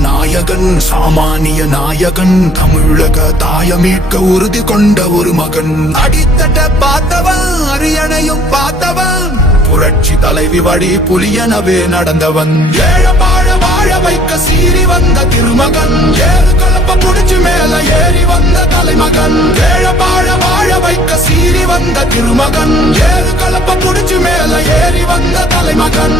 நாயகன் சாமானிய நாயகன் தமிழக தாயமீட்க உறுதி கொண்ட ஒரு மகன் அடித்தட்ட பார்த்தவன் அரியணையும் பார்த்தவன் புரட்சி தலைவி வழி புலியனவே நடந்தவன் ஏழபாழ வாழ வைக்க சீறி வந்த திருமகன் ஏறு கலப்ப புடிச்சு மேல ஏறி வந்த தலைமகன் ஏழபாழ வாழ வைக்க சீறி வந்த திருமகன் ஏறு கலப்ப புடிச்சு மேல ஏறி வந்த தலைமகன்